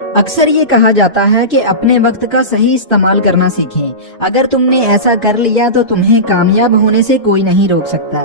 अक्सर ये कहा जाता है कि अपने वक्त का सही इस्तेमाल करना सीखें। अगर तुमने ऐसा कर लिया तो तुम्हें कामयाब होने से कोई नहीं रोक सकता।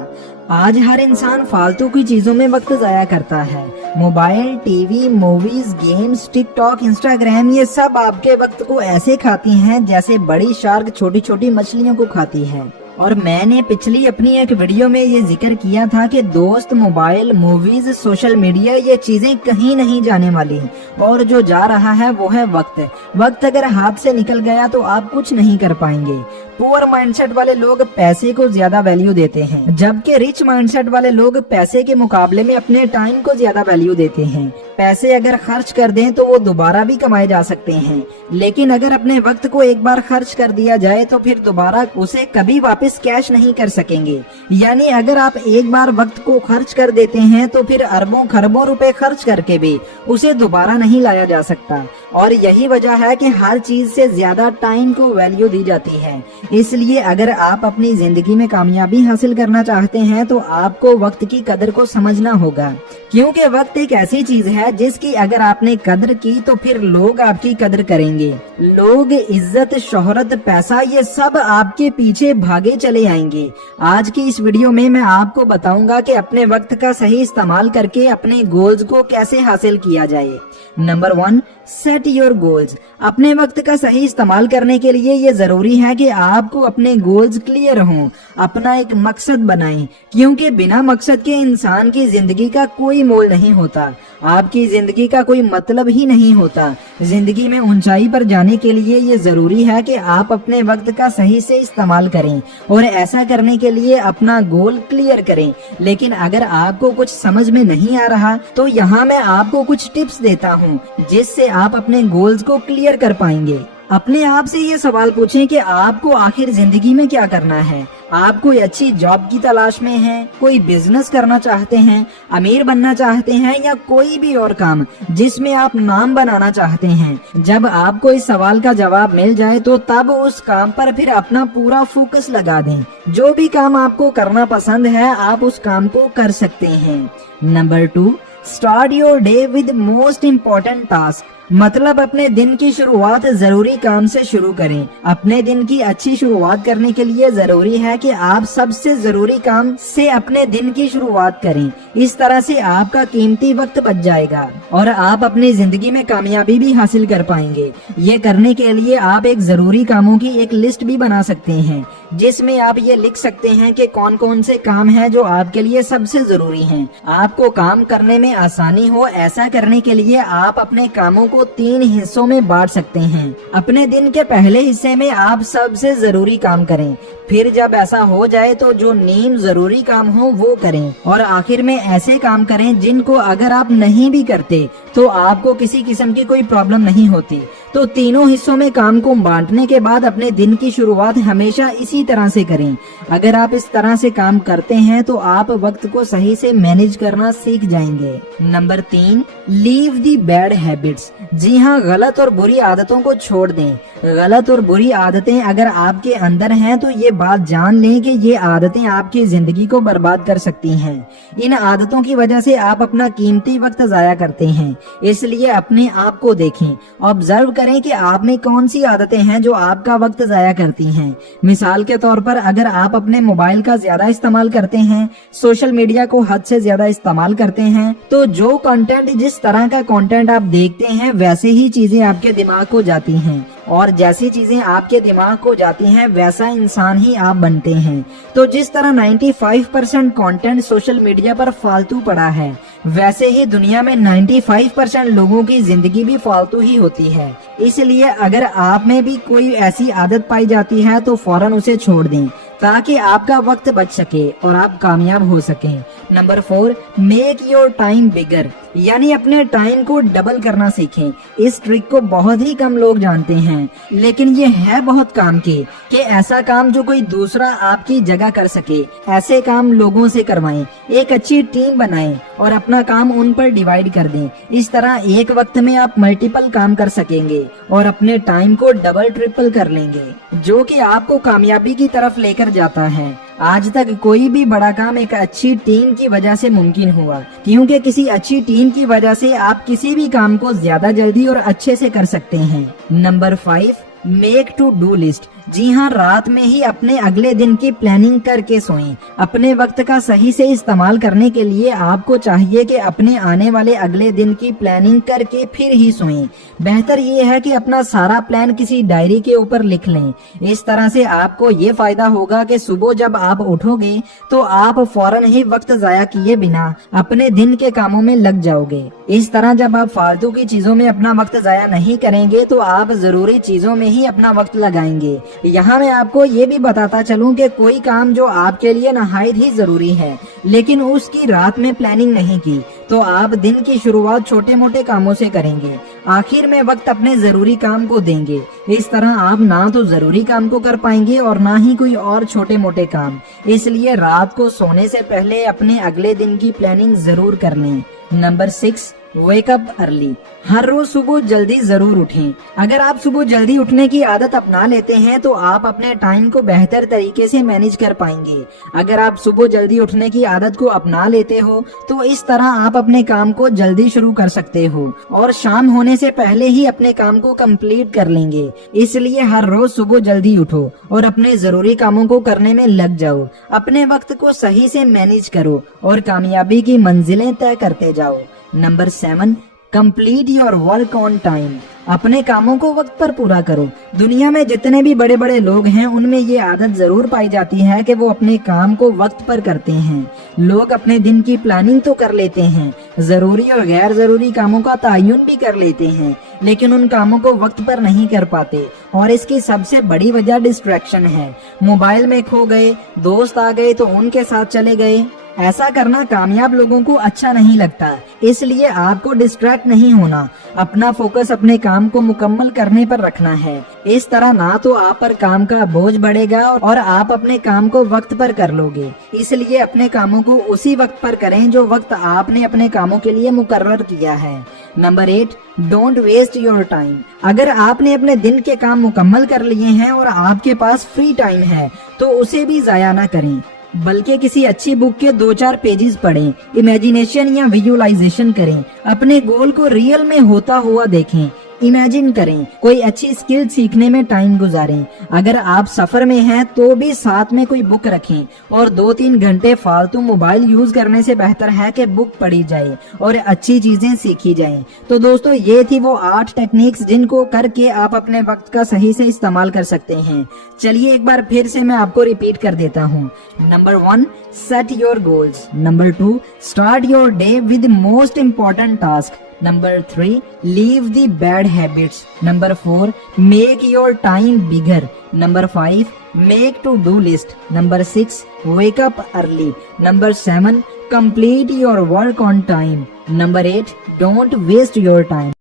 आज हर इंसान फालतू की चीजों में वक्त जाया करता है। Mobile, TV, movies, games, TikTok, Instagram, ये सब आपके वक्त को ऐसे खाती हैं जैसे बड़ी शार्क छोटी छोटी मछलियों को खाती है। और मैंने पिछली अपनी एक वीडियो में ये जिक्र किया था कि दोस्त, मोबाइल, मूवीज, सोशल मीडिया, ये चीजें कहीं नहीं जाने वाली और जो जा रहा है वो है वक्त। वक्त अगर हाथ से निकल गया तो आप कुछ नहीं कर पाएंगे। पुअर माइंडसेट वाले लोग पैसे को ज्यादा वैल्यू देते हैं, जबकि रिच माइंडसेट वाले लोग पैसे के मुकाबले में अपने टाइम को ज्यादा वैल्यू देते हैं। पैसे अगर खर्च कर दें तो वो दोबारा भी कमाए जा सकते हैं, लेकिन अगर अपने वक्त को एक बार खर्च कर दिया जाए तो फिर दोबारा उसे कभी वापस कैश नहीं कर सकेंगे। यानी अगर आप एक बार वक्त को खर्च कर देते हैं तो फिर अरबों खरबों रुपए खर्च करके भी उसे दोबारा नहीं लाया जा सकता। और यही वजह है कि हर चीज से ज्यादा टाइम को वैल्यू दी जाती है। इसलिए अगर आप अपनी जिंदगी में कामयाबी हासिल करना चाहते हैं तो आपको वक्त की कदर को समझना होगा, क्योंकि वक्त एक ऐसी चीज है जिसकी अगर आपने कदर की तो फिर लोग आपकी कदर करेंगे। लोग, इज्जत, शोहरत, पैसा, ये सब आपके पीछे भागे चले आएंगे। आज की इस वीडियो में मैं आपको बताऊंगा कि अपने वक्त का सही इस्तेमाल करके अपने गोल्स को कैसे हासिल किया जाए। Number 1, set your goals. अपने वक्त का सही इस्तेमाल करने के लिए ये जरूरी है कि आपको अपने गोल्स क्लियर हों, अपना एक मकसद बनाएं, क्योंकि बिना मकसद के इंसान की जिंदगी का कोई मोल नहीं होता। आपकी जिंदगी का कोई मतलब ही नहीं होता। जिंदगी में ऊंचाई पर जाने के लिए ये जरूरी है कि आप अपने वक्त का सही से इस्तेमाल करें और ऐसा करने के लिए अपना गोल क्लियर करें। लेकिन अगर आपको कुछ समझ में नहीं आ रहा तो यहाँ मैं आपको कुछ टिप्स देता हूँ जिससे आप अपने गोल्स को क्लियर कर पाएंगे। अपने आप से ये सवाल पूछें कि आपको आखिर जिंदगी में क्या करना है। आप कोई अच्छी जॉब की तलाश में हैं, कोई बिजनेस करना चाहते हैं, अमीर बनना चाहते हैं, या कोई भी और काम जिसमें आप नाम बनाना चाहते हैं। जब आपको इस सवाल का जवाब मिल जाए तो तब उस काम पर फिर अपना पूरा फोकस लगा दें। जो भी काम आपको करना पसंद है आप उस काम को कर सकते हैं। Number 2, start your day with most important task. मतलब अपने दिन की शुरुआत जरूरी काम से शुरू करें। अपने दिन की अच्छी शुरुआत करने के लिए जरूरी है कि आप सबसे जरूरी काम से अपने दिन की शुरुआत करें। इस तरह से आपका कीमती वक्त बच जाएगा और आप अपनी जिंदगी में कामयाबी भी हासिल कर पाएंगे। ये करने के लिए आप एक जरूरी कामों की एक लिस्ट भी बना सकते हैं, जिसमें आप ये लिख सकते हैं कि कौन कौन से काम हैं जो आपके लिए सबसे जरूरी हैं। आपको काम करने में आसानी हो, ऐसा करने के लिए आप अपने कामों को 3 हिस्सों में बांट सकते हैं। अपने दिन के पहले हिस्से में आप सबसे जरूरी काम करें, फिर जब ऐसा हो जाए तो जो नीम जरूरी काम हो वो करें, और आखिर में ऐसे काम करें जिनको अगर आप नहीं भी करते तो आपको किसी किस्म की कोई प्रॉब्लम नहीं होती। तो तीनों हिस्सों में काम को बांटने के बाद अपने दिन की शुरुआत हमेशा इसी तरह से करें। अगर आप इस तरह से काम करते हैं तो आप वक्त को सही से मैनेज करना सीख जाएंगे। नंबर 3, लीव दी बैड हैबिट्स। जी हाँ, गलत और बुरी आदतों को छोड़ दें। गलत और बुरी आदतें अगर आपके अंदर हैं तो ये बात जान लें कि ये आदतें आपकी जिंदगी को बर्बाद कर सकती हैं। इन आदतों की वजह से आप अपना कीमती वक्त जाया करते हैं। इसलिए अपने आप को देखें, ऑब्जर्व करें कि आप में कौन सी आदतें हैं जो आपका वक्त जाया करती हैं। मिसाल के तौर पर अगर आप अपने मोबाइल का ज्यादा इस्तेमाल करते हैं, सोशल मीडिया को हद से ज्यादा इस्तेमाल करते हैं, तो जो कंटेंट, जिस तरह का कंटेंट आप देखते हैं वैसे ही चीजें आपके दिमाग को जाती हैं, और जैसी चीजें आपके दिमाग को जाती हैं वैसा इंसान ही आप बनते हैं। तो जिस तरह 95% कंटेंट सोशल मीडिया पर फालतू पड़ा है, वैसे ही दुनिया में 95% लोगों की जिंदगी भी फालतू ही होती है। इसलिए अगर आप में भी कोई ऐसी आदत पाई जाती है तो फौरन उसे छोड़ दें, ताकि आपका वक्त बच सके और आप कामयाब हो सकें। नंबर 4, मेक योर टाइम बिगर। यानी अपने टाइम को डबल करना सीखें। इस ट्रिक को बहुत ही कम लोग जानते हैं, लेकिन ये है बहुत काम की कि ऐसा काम जो कोई दूसरा आपकी जगह कर सके, ऐसे काम लोगों से करवाएं। एक अच्छी टीम बनाएं और अपना काम उन पर डिवाइड कर दें। इस तरह एक वक्त में आप मल्टीपल काम कर सकेंगे और अपने टाइम को डबल ट्रिपल कर लेंगे, जो कि आपको कामयाबी की तरफ लेकर जाता है। आज तक कोई भी बड़ा काम एक अच्छी टीम की वजह से मुमकिन हुआ, क्योंकि किसी अच्छी टीम की वजह से आप किसी भी काम को ज्यादा जल्दी और अच्छे से कर सकते हैं। Number 5, make to do list. जी हाँ, रात में ही अपने अगले दिन की प्लानिंग करके सोएं। अपने वक्त का सही से इस्तेमाल करने के लिए आपको चाहिए कि अपने आने वाले अगले दिन की प्लानिंग करके फिर ही सोएं। बेहतर ये है कि अपना सारा प्लान किसी डायरी के ऊपर लिख लें। इस तरह से आपको ये फायदा होगा कि सुबह जब आप उठोगे तो आप फौरन ही वक्त जाया किए बिना अपने दिन के कामों में लग जाओगे। इस तरह जब आप फालतू की चीजों में अपना वक्त जाया नहीं करेंगे तो आप जरूरी चीजों में ही अपना वक्त लगाएंगे। यहाँ मैं आपको ये भी बताता चलूं कि कोई काम जो आपके लिए नहायत ही जरूरी है लेकिन उसकी रात में प्लानिंग नहीं की तो आप दिन की शुरुआत छोटे मोटे कामों से करेंगे, आखिर में वक्त अपने जरूरी काम को देंगे। इस तरह आप ना तो जरूरी काम को कर पाएंगे और ना ही कोई और छोटे मोटे काम। इसलिए रात को सोने से पहले अपने अगले दिन की प्लानिंग जरूर कर लें। Number 6, wake up early. हर रोज सुबह जल्दी जरूर उठें। अगर आप सुबह जल्दी उठने की आदत अपना लेते हैं तो आप अपने टाइम को बेहतर तरीके से मैनेज कर पाएंगे। अगर आप सुबह जल्दी उठने की आदत को अपना लेते हो तो इस तरह आप अपने काम को जल्दी शुरू कर सकते हो और शाम होने से पहले ही अपने काम को कंप्लीट कर लेंगे। इसलिए हर रोज सुबह जल्दी उठो और अपने जरूरी कामों को करने में लग जाओ। अपने वक्त को सही से मैनेज करो और कामयाबी की मंजिलें तय करते जाओ। Number 7, complete your work on time. अपने कामों को वक्त पर पूरा करो। दुनिया में जितने भी बड़े बड़े लोग हैं उनमें ये आदत जरूर पाई जाती है कि वो अपने काम को वक्त पर करते हैं। लोग अपने दिन की प्लानिंग तो कर लेते हैं, जरूरी और गैर जरूरी कामों का तायुन भी कर लेते हैं, लेकिन उन कामों को वक्त पर नहीं कर पाते और इसकी सबसे बड़ी वजह डिस्ट्रैक्शन है। मोबाइल में खो गए, दोस्त आ गए तो उनके साथ चले गए। ऐसा करना कामयाब लोगों को अच्छा नहीं लगता, इसलिए आपको डिस्ट्रैक्ट नहीं होना, अपना फोकस अपने काम को मुकम्मल करने पर रखना है। इस तरह ना तो आप पर काम का बोझ बढ़ेगा और आप अपने काम को वक्त पर कर लोगे। इसलिए अपने कामों को उसी वक्त पर करें जो वक्त आपने अपने कामों के लिए मुकर्रर किया है। Number 8, don't waste your time. अगर आपने अपने दिन के काम मुकम्मल कर लिए हैं और आपके पास फ्री टाइम है तो उसे भी जाया ना करें, बल्कि किसी अच्छी बुक के 2-4 पेजेस पढ़ें, इमेजिनेशन या विजुअलाइजेशन करें, अपने गोल को रियल में होता हुआ देखें, इमेजिन करें, कोई अच्छी स्किल सीखने में टाइम गुजारें। अगर आप सफर में हैं तो भी साथ में कोई बुक रखें और 2-3 घंटे फालतू मोबाइल यूज करने से बेहतर है कि बुक पढ़ी जाए और अच्छी चीजें सीखी जाएं। तो दोस्तों ये थी वो 8 टेक्निक्स जिनको करके आप अपने वक्त का सही से इस्तेमाल कर सकते हैं। चलिए एक बार फिर से मैं आपको रिपीट कर देता हूँ। Number 1, set your goals. Number 2, start your day with most important task. Number 3, leave the bad habits. Number 4, make your time bigger. Number 5, make to-do list. Number 6, wake up early. Number 7, complete your work on time. Number 8, don't waste your time.